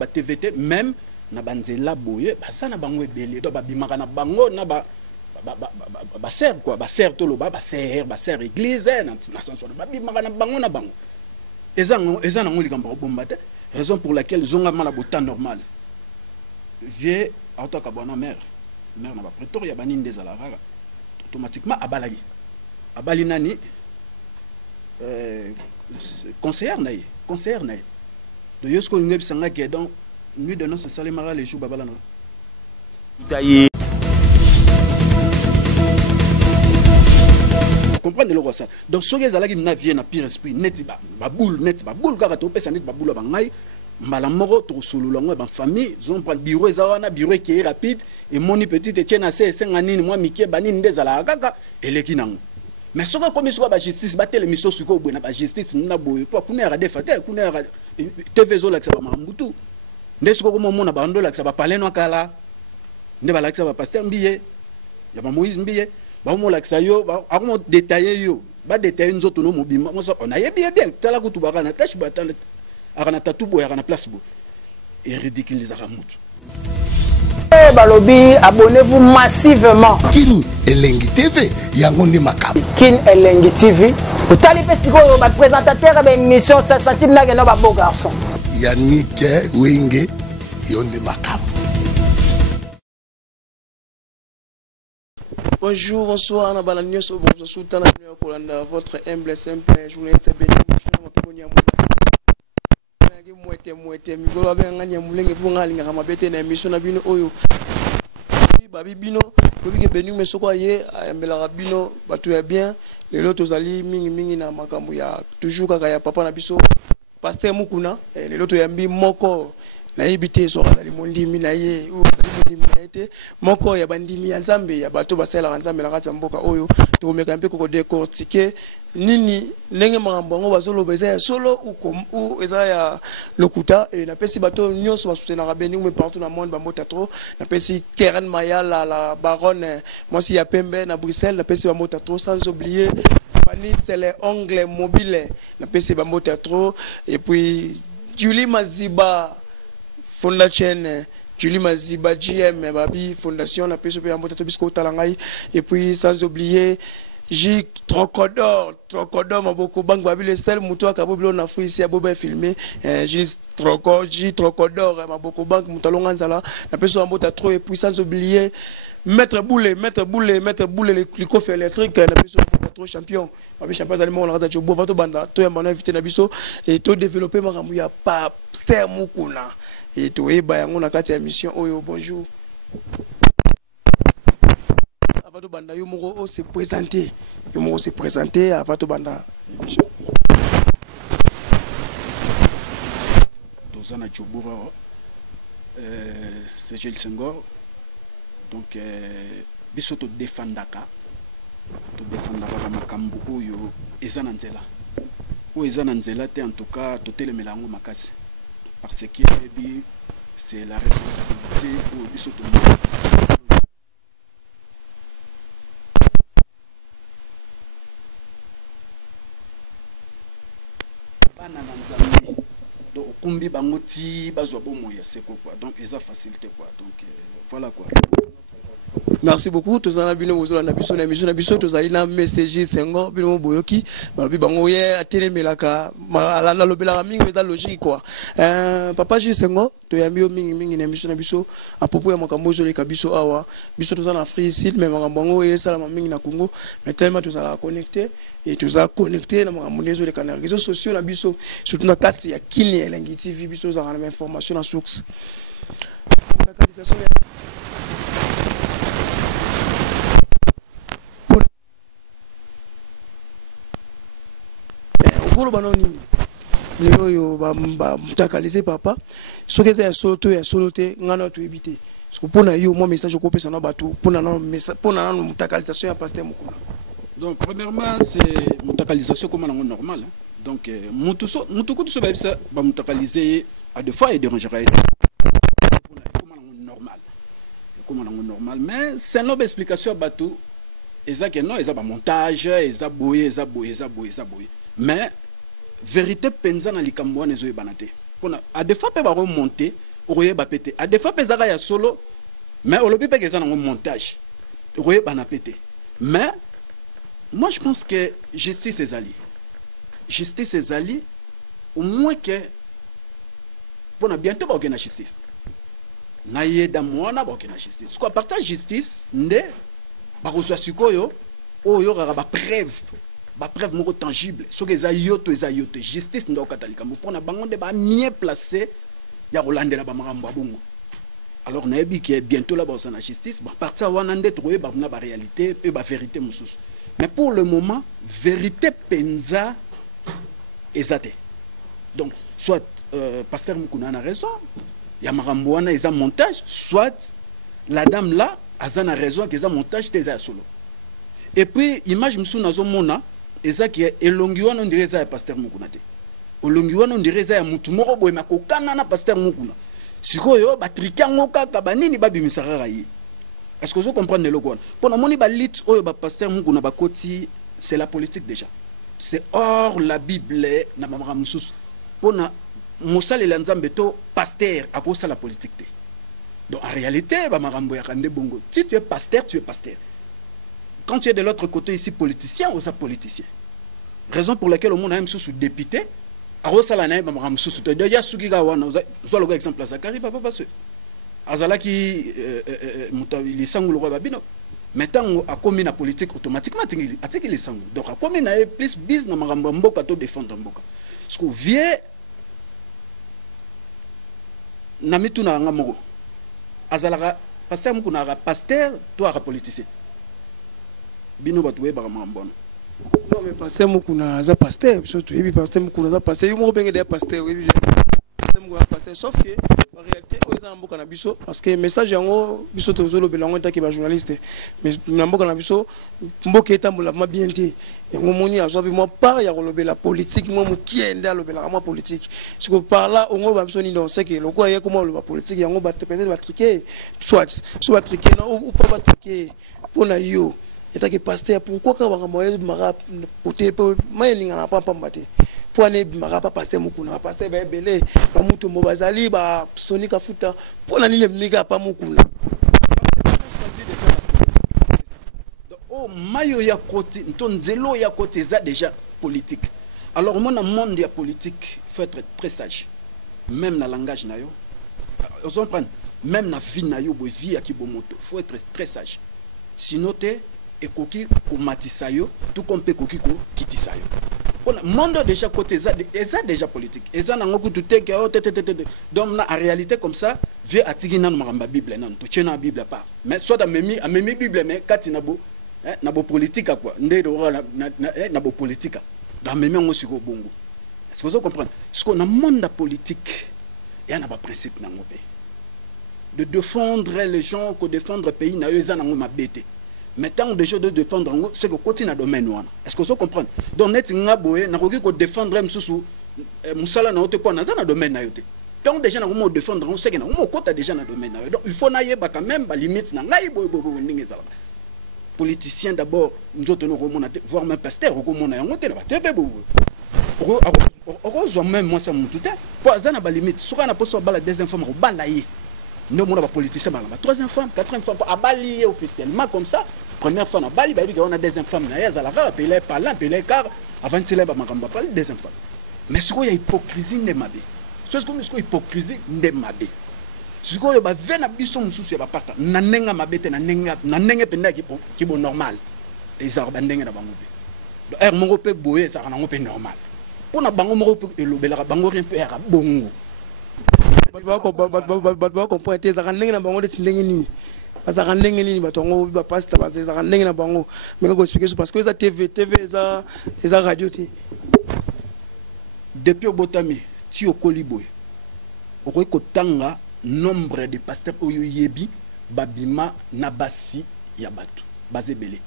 ba TVT même na banzela boye basa na bango ebele do babimaka na bango na ba serre quoi ba serre to loba ba serre église na sens ba bimaka na bango eza na ngoli kamba bomba te raison pour laquelle zonga mala bota normal vie auto ka bona mère na ba prétoire ya baninde za la rara automatiquement abali nani conseiller na de yosko ngeb sanga ke donc nuit de noces salimara les jours babala na comprendre le ça donc soki ezalaki na vie na pire esprit net ba boule kaka to pesa net ba boule ba ngai mbala moko to solo ngo ba famille zon prend bureau ezawana bureau qui est rapide et moni petite tiena se senga nini moi mikie banini ndezala kaka eleki nango mais soki comme soki ba justice ba tele miso suko bwana ba justice na boye po kuna ya defate kuna ya TV zo la ka ba mambutu ndesiko ko mona ba ndo la ka ba paleno kala nde ba la ka ba pasteur mbiye ya ba Moïse mbiye ba mo la ka yo ba ako détailler yo ba détailler nzoto no mobima mo so on a bien tala ko tubaka na tache ba tanda akana tatu boya kana place bo et ridiculisera mutu. Balobi, abonnez-vous massivement. Kin Elengi TV, Yangondi Makam. Kin Elengi TV. Vous allez faire ce présentateur de l'émission de Sassatine Nageno Babo Garçon. Yannick Wenge, Yondi Makam. Bonjour, bonsoir, on a balayé sur votre humble simple journaliste béni. Mouette mikolo abenganya mulenge ponga linga mabete na émission na bino oyo babi bino bobike benu mesoko ye ayambela bino batu ya bien lelo tozali mingi na makambo ya toujours kaka ya papa na biso pasteur Mukuna lelo to yambi moko na yibite so azali mondimi na ye o azali mondimi na ete moko ya bandimi ya nzambe ya bato basala nzambe la kati mboka oyo to meka mpe ko décortiquer nini ndenge makambo ngo bazolo beza ya solo ou eza ya lokuta et na pesi bato nyonso basutenaka beni ou partout na monde bamota trop na pesi Keren Mayala la baronne mwasi ya pembe na Bruxelles na pesi bamota trop sans oublier c'est les ongles mobiles na pesi bamota trop et puis Julie Maziba Fondation Julie Maziba GM Babi Fondation na pesi pe bamota trop bisko talangai et puis sans oublier J Trocodor maboko bank babi le seul muto akabobilo na fu ici aboba filmé J Trocodor maboko bank mutalonga nzala na peso ambota trop et puis sans oublier Maître Boule le coffre électrique na peso trop champion babi champion za mo na kata jobo vato banda to ya bana invité na biso et to développer makambo ya Pasteur Mukuna et to eba yango na kati ya mission oyo bonjour. Avato banda yo moko se présenter avato banda Dozana Djobura c'est Gilles Senghor donc biso to défendaka makambo oyo ezana nzela o ezana nzela te en tout cas to telemela yango makasi parce que c'est la responsabilité pour biso to donc kumbi bangoti bazwa bomoya c'est quoi donc ils ont facilité quoi donc voilà quoi. Merci beaucoup tozana bino bozala na biso na émission na biso tozali na message Senghor bino boyoki babi bango ye atelemelaka ala lobela mingi eza logique quoi papa J Senghor to yambi yo mingi na émission na biso à propos ya makambo zo leka biso awa biso tozana Afrique Sud mais makambo bango ye sala mingi na Congo mais tellement tozala connecté et tozala connecté na makambo nezo leka na réseaux sociaux na biso surtout na kati ya Kin Elengi TV biso za na information na source pour banoni lelo yo ba mutakaliser papa soki eza ya solo te ngana to éviter parce que pona yo moi message ko pesa na bato pona na message pona na mutakalisation ya Pasteur Mukuna. Donc premièrement c'est mutakalisation comme on normal hein? Donc mutu ko to ba bisa ba mutakaliser à deux fois et dérangera comme on normal mais c'est une explication à bateau exact non ils a ba montage ils a boyer mais vérité penza na likambo wana ezo ebanate pona a des fois pe ba remonter oye ba pété a des fois pesaka ya solo mais on lobby pas que ça dans un montage oye ba na pété mais moi je pense que justice ses alliés au moins que pour na bientôt ba na justice na yeda mwana ba na justice quoi partage justice nde ba reçoit sikoyo oyo ga ba preuve moko tangible so que za yoto justice ndo katalika pour na bango de ba mieux placé ya rolandela ba makambo bongo alors na yebi que bientôt là ba na justice ba partir wana nde troye ba na ba réalité et ba vérité mususu mais pour le moment vérité penza ezate donc soit pasteur Mukuna a raison ya makambo wana eza montage soit la dame là a raison que eza montage teza solo et puis image musu nazo mona eza ki elongi wana on dirait ya pasteur Mukuna te olongi wana on dirait ya mutu moko boye makokana na pasteur Mukuna sikoyo batrika ngoka ka banini babimisaka rayi est-ce que vous comprenez le quoi pour na moni ba lit oyo ba pasteur Mukuna ba koti c'est la politique déjà c'est hors la Bible na mamara mususu pour na musale la nzambe to pasteur à cause de la politique te donc en réalité ba marambo ya kande bongo si tu es pasteur quand tu es de l'autre côté ici politicien ou ça politicien raison pour laquelle au monde a même sous député a rosala na ba marambo sous te déjà suki ga wana zo le exemple à Zakari papa parce azala ki mutawili sangulo ba bino maintenant a commis la politique automatiquement atiki les sangulo donc a commis na plus biz na marambo mboka to défendre mboka parce que vie na mituna nga moko azalaka pasteur Mukuna ka pasteur to ka politicien bino batuwe ba mambono non mais pasteur Mukuna za pasteur surtout ebi pasteur Mukuna za pasteur yo mo benge de pasteur ebi pasteur Mukuna pasteur sauf que en réalité o za mboka na biso parce que message yango biso to zolo belango ta ki ba journaliste mais na mboka na biso mboka etambola ma bien te yango moni azwa bi mo par ya kolobela politique mo mukiende alobela ma politique ce que par là on va biso ni dans c'est que loko ya comment le politique yango ba peut-être ba triquer soit ba triquer non ou pas ba triquer pour na yo et que pasteur pourquoi quand on va mara côté mayelinga na papa mbate pour ne mara pas pasteur Mukuna pasteur ba belé ba mutu mo bazali ba sonika futa pour na nini mnika pa Mukuna oh mayo ya côté ntonzelo ya côté ça déjà politique alors mon monde ya politique faut être très sage même dans langage na yo on comprend même na vie na yo bo vie ki bo moto faut être très sage sinon te ekoki ko matisa yo tout comme pe koki ko kitisa yo on monde déjà côté ça déjà politique et ça nango tout te donc en réalité comme ça vie atigi nanu maramba bible nanu to tchena bible pas mais soit a memi bible mais kati na bo politique quoi ndé na bo politique dans memi ngo siko bongo est-ce que vous comprenez ce qu'on a monde politique et na ba principe nango pe de défendre les gens que défendre pays na yo za nango mabete mais tant de choses de défendre c'est que côté na domaine wana est-ce que vous comprenez donc net ngaboye na koki ko défendre msusu musala na ote pona za na domaine na yote donc déjà na ko défendre on sait que na ko kota déjà na domaine na yo donc il faut na yeba quand même ba limite na ngai boy ndingi zala politicien d'abord njoto no ko mona voir même pasteur ko mona yango te na ba tebe bo ko même moi ça mututa pour za na ba limite soka na poso ba la deuxième fois ko banda yi non mon politicien la troisième femme quatrième femme à balayer officiellement comme ça première fois na bali ba on a deuxième femme na ya la rappeler parlant peler car avant de célébrer makamba pas deuxième femme mais ce qu'il y a hypocrisie ndemabe ce que ce hypocrisie ndemabe ce que ba vena biso mususu ya ba pasta na nenga mabete na nenga penda ki bo normal et ça ba ndenga na bango be er mo pe boye ça na ngo pe normal pour na bango mo pe elobela bango rien pe ya bongo ba comprendre te za ndenge na bango de ndenge nini baza ndenge nini batongo ba pasta baza ndenge na bango mais ko expliquer parce que ça TV eza radio te depuis Botami ti okoliboy okoy ko tanga nombre de pasteurs oyo yebi babima na basi ya bato bazebele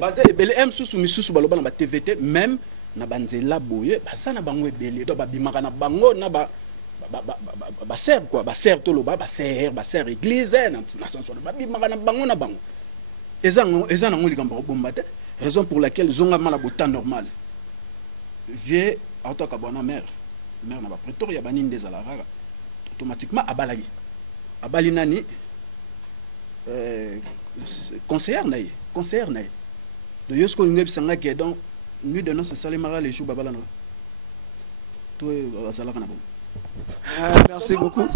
bazebele msusu misusu baloba na ba TVT même na banzela boye basana bango ebele do babimaka na bango na ba serre quoi ba serre to loba ba serre église na sanso babimaka na bango na bango eza na ngoli kamba bomba te raison pour laquelle zonga mala bota normal vie auto ka bona mère maire na ba Pretoria bani ndezala rara automatiquement abali nani conseillère naie de yosko ngeb sanga ke donc nuit de noces salimara les jours babala na to azala kana bon. Merci beaucoup.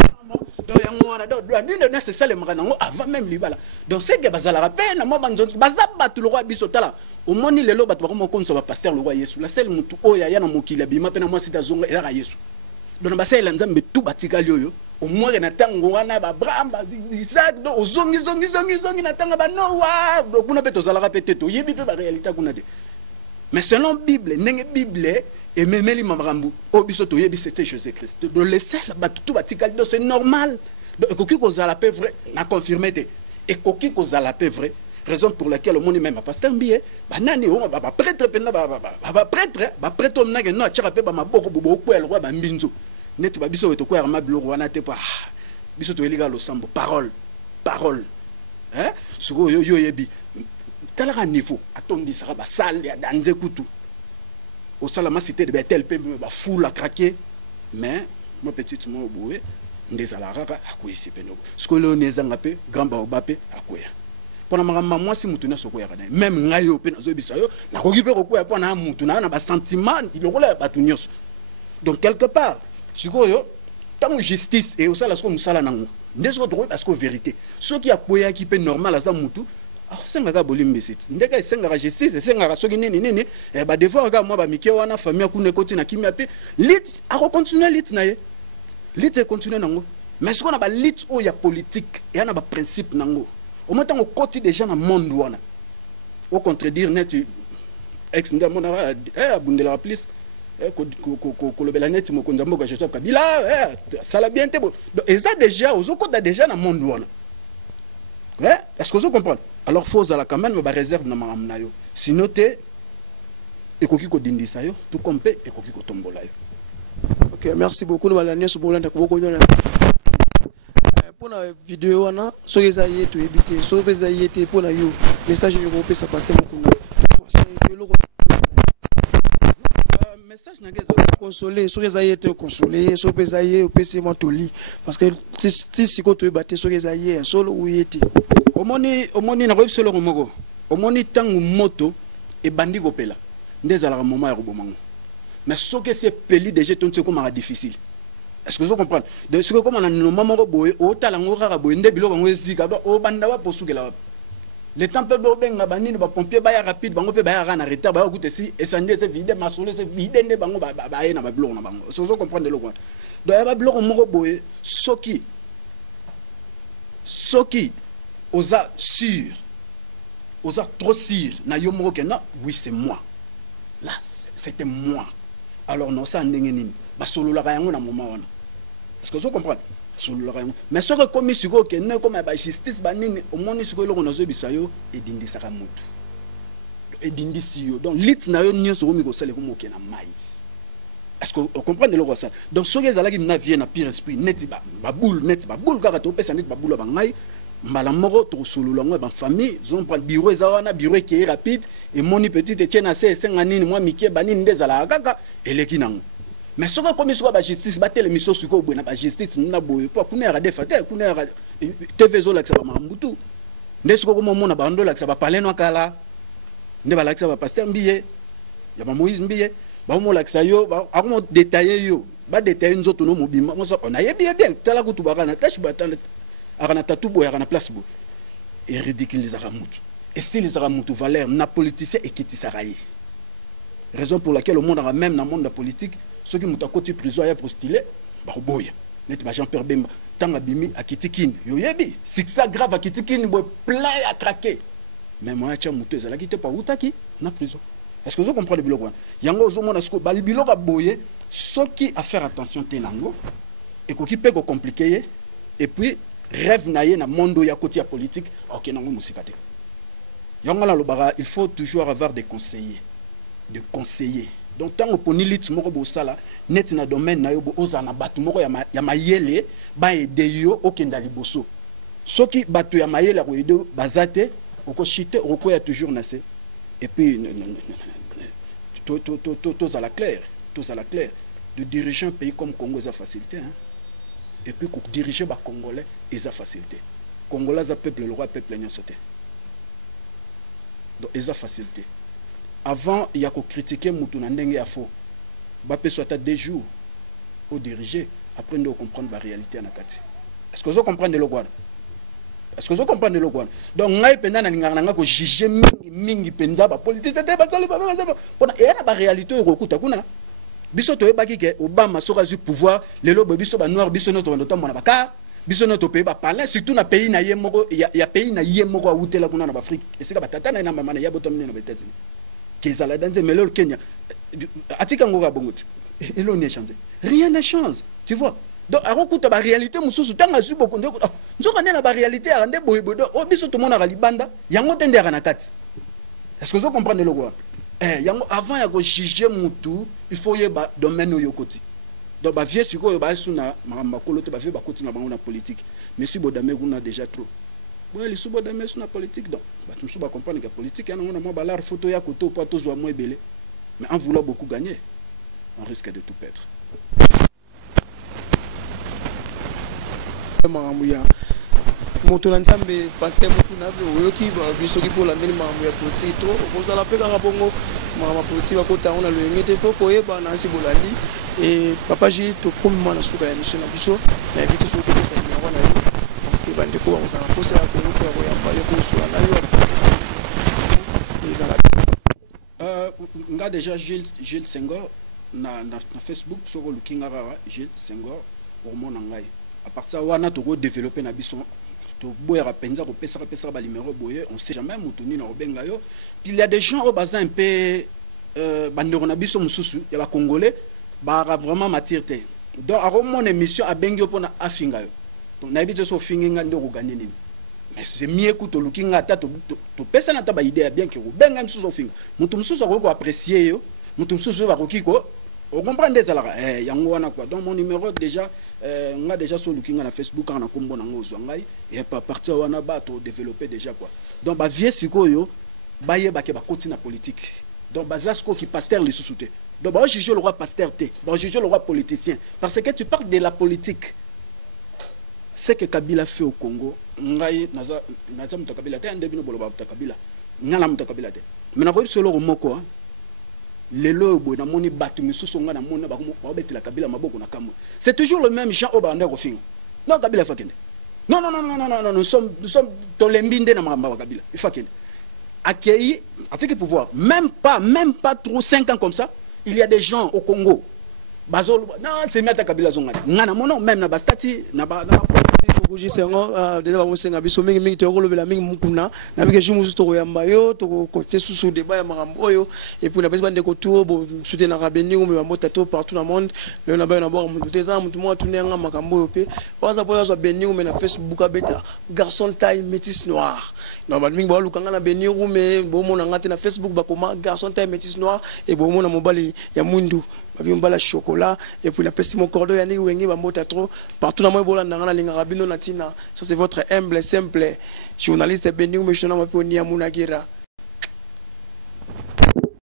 Donc yango wana donc nuit de noces salimara nango avant même libala donc c'est que bazala rappel na moi banzo bazaba tout le roi bisotala au moni lelo bato ba ko nso ba pasteur le roi Yesu la seule mutu oya yana mokila bima pena moi sita zonga era Yesu donc basela nzambe tout batikali oyo au moins na tango wana ba bramba Isaac do ozongi na tanga ba Noah donc kuna peto zala répéter to yebi pe ba réalité kuna de mais selon Bible nenge Bible et memeli mamrambu obiso to yebi c'était Jésus Christ de laisser ba tout batikali do c'est normal donc koki ko zala pe vrai na confirmer te et koki ko zala pe vrai raison pour laquelle le monde même a pasteur mbié banani o ba prêtre pena ba prêtre na ke no tshaka pe ba maboko bobo ko el roi ba mbinzo net ba biso to ko ya ma biloko wana te pa biso to eliga lo sambo parole hein suko yo yebi talaka niveau atondi sera ba salle ya danze kutu au salama cité de Bethel pe ba foule à craquer mais mon petit mo boé ndezala raka akoyisi peno suko lo nezanga pe gamba obape akoya pona mama moi si mutu na soko ya kana même ngayo pe na zo bisa yo na ko kipe ko ko pona mutu na ba sentiment ilokola batu nyos donc quelque part sikoyo tant justice et osala ce que musala nango ndeso droit parce que vérité ce qui a koya ki pe normal aza mutu ah senga ka bolimbe sit ndeka senga ka justice senga ka soki nini e ba devoir ka moi ba mike wana famille akune koti na kimia pe lit a continuer lit na ye lit e continuer nango mais ce qu'on a ba lit o ya politique et ana ba principe nango au moins tant au côté des gens dans le monde wana au contredire net ex ndamona abundela plus ko lobela net mo konzambo ka Joseph Kabila ça l'a bien été donc et ça déjà aux côté déjà dans le monde wana est-ce que vous comprenez alors faut ala quand même ba réserve na mamna yo sinon te ekoki ko dindisa yo tout compé ekoki ko tombola yo. OK, merci beaucoup nous balania so bolanda ko boko nyona pour la vidéo wana so eza yetu ebité so eza yete pour na yo message yo ko pesa pasteur mokunda message na ngeza consoler so eza yete consoler so eza ye opesi motoli parce que si siko to ebate so eza ye solo uyete omoni na ko solo moko omoni tangu moto e bandi kopela ndezala ka moment ya kobomango mais so que c'est peli déjà ton c'est comme difficile. Est-ce que vous comprenez? De ce que comme on a nos mamans boy, au talent rara boy, ndebilo quand on zika, au bandawa pour souke la. Le temps peut benga bani ba pompier ba rapide, bango pe ba ran arrêter ba goûter si et ça c'est vide, masole c'est vide ne bango ba na ba blok na bango. So vous comprenez le quoi. Donc ba blok moko boy, soki osa sûr. Osa trop sûr na yo moko ke na oui c'est moi. Là c'était moi. Alors non ça ndenge nini. Basolo la yango na moment wana. Est-ce que vous comprenez? Solo la yango. Mais ce que comme siko ke ne comme ba justice ba nini au monde siko lo na zo bisayo e dindi saka mutu. E dindi siyo. Donc lit na yo nyo so mi ko sele ko mo ke na mai. Est-ce que vous comprenez le ça? Donc ce que zalaki na vie na pire esprit net ba boule kaka to pesa net ba boule ba ngai. Mbala moko to solo la ba famille, zon prend bureau zawana bureau qui est rapide et moni petite tiena se senga nini moi mikie ba nini ndezala kaka eleki nango. Mais ce que comme soit la justice, battre les missions sur la justice, nous n'avons pas kunera défaté, kunera TV zo la ça va mambutu. N'est-ce que comme on a bando la ça va parler no kala. Ne ba la ça va pasteur mbiye. Ya ba Moïse mbiye. Ba mo la ça yo, ba ako détailler yo. Ba détailler nous autres no mobima. On a bien tala kutu ba na tâche batana. Arana tatu boy arana place bo. Et ridiculiser ramutu. Et si les ramutu valeur na politicien et qui tisaraye. Raison pour laquelle le monde a même dans le monde de la politique ceux qui sont à côté prison à postuler bah boy net ba Jean-Pierre Bemba tant abimi à Kitikine yo yebi c'est ça grave à Kitikine boy plein à traquer mais moi tiens mutu ezala ki te pas utaki na prison. Est-ce que vous comprenez le biloko yango zo mona sko ba biloko boye ceux qui à faire attention tenango et ko ki pe ko compliqué et puis rêve naie na monde ya côté politique OK nango musikate yango la lobara il faut toujours avoir des conseillers. Donc tant que poni lit moko bo sala net na domaine na yo bo ozana batu moko ya mayele ba aider yo okenda liboso soki batu ya mayele ko aider bazate oko chite oko ya toujours nase et puis tout à la claire de diriger un pays comme Congo, c'est facilité. Hein? Et puis, pour diriger les Congolais, c'est facilité. Congolais, c'est peuple, le roi, peuple, il y a sauté. Donc, c'est facilité. Avant, il y a que critiquer Moutouna Ndenge à faux. Bappé soit à 2 jours pour diriger, après, on doit comprendre la réalité en Akati. Est-ce que vous comprenez le Gouane? Est-ce que vous comprenez le Gouane? Donc, nous avons jugé mingi penda ba politique c'était pas ça et la réalité recoute kuna biso to ebaki ke Obama sera du pouvoir les lobo biso ba noir biso notre ndoto mona baka biso notre pays ba parler surtout na pays na yemoko ya pays na yemoko a utela kuna na Afrique et c'est ka batata na mama na yaboto mine na betezi kezala danze mais le Kenya atika ngoka bongote et l'on est changé rien ne change tu vois. Donc, à l'écoute de la réalité, nous sommes tous les beaucoup de choses. Nous sommes la réalité, nous sommes tous les monde à Libanda, il y a un monde à Nakati. Est-ce que vous comprenez le quoi? Avant de juger Moutou, il faut y avoir un domaine au côté. Donc, il y a un politique. Mais si vous avez déjà trop. Oui, les sous-bodamés sont politique. Donc, nous sommes comprendre que la politique, il y a une photo à côté pour tous les moins belé. Mais en voulant beaucoup gagner, on risque de tout perdre. Moto na nzambe pasteur moto na oyoki biso ki pola ndeni makambo ya politique to kozala pe kaka bongo makambo politique bakota ona loyenge te po koyeba na nsi bolandi et papa Gilles to komima na suka ya mission na biso na invite so ko sa numéro na yo parce que bande ko ba na posa ya ko ko ya pale ko so na yo nga déjà Gilles Senghor na Facebook so ko lukinga rara Gilles Senghor pour mon ngai à partir wana to ko développer na biso to boya penza ko pesa ba numéro boye on sait jamais mutuni na obenga yo. Puis il y a des gens au bazin un peu bandero na biso mususu ya ba congolais ba vraiment matirité. Donc à mon émission a bengi opona afinga yo. Donc na bito so finginga ndo ko gagner nini. Mais c'est mieux que to lookinga ta to pesa na ta ba idée bien que ko benga mususu so finga. Mutu mususu ko apprécier yo, mutu mususu ba ko kiko. Vous comprenez ça là? Yango wana quoi. Donc mon numéro déjà on a déjà sur looking na Facebook on a combo na ngozo ngai et pas partir wana ba to développer déjà quoi. Donc ba vie sikoyo ba yeba ke ba continue politique. Donc bazasko qui pasteur les sous-souté. Donc ba juger le roi pasteur té, ba juger le roi politicien parce que tu parles de la politique. Ce que Kabila fait au Congo, ngai naza mutakabila té ndebino bolo ba mutakabila. Ngala mutakabila té. Mais na ko solo moko hein. Lelo boy na moni batu misusu nga na mona ba betela Kabila maboko na kamwe. C'est toujours le même Jean Obanda ko finga. Non Kabila fakende. Non nous sommes tolembinde na mamba Kabila. Il fakende. Accueilli avec le pouvoir, même pas trop 5 ans comme ça, il y a des gens au Congo. Bazolo non, c'est mettre Kabila zonga. Ngana mono même na bastati na ba Oji sengo déjà ba mosenga biso mingi to kolobela mingi mukuna na bike jimusu to yamba yo to côté sous débat ya makambo oyo et puis na bese bande ko to bo soutenir rabeni ou me mbota to partout dans le monde le na ba na bo mutu teza mutu mo tunenga makambo yo pe waza po yazo beni ou me na Facebook abeta garçon taille métis noir na ba mingi ba lukanga na beni ou me bo mo na ngate na Facebook ba koma garçon taille métis noir et bo mo na mobali ya mundu la chocolat et puis la peste mon cordon yani wenge ba mota trop partout na moi bola ndanga linga rabino natina ça c'est votre humble simple journaliste Beni ou mechona mapi onia munagira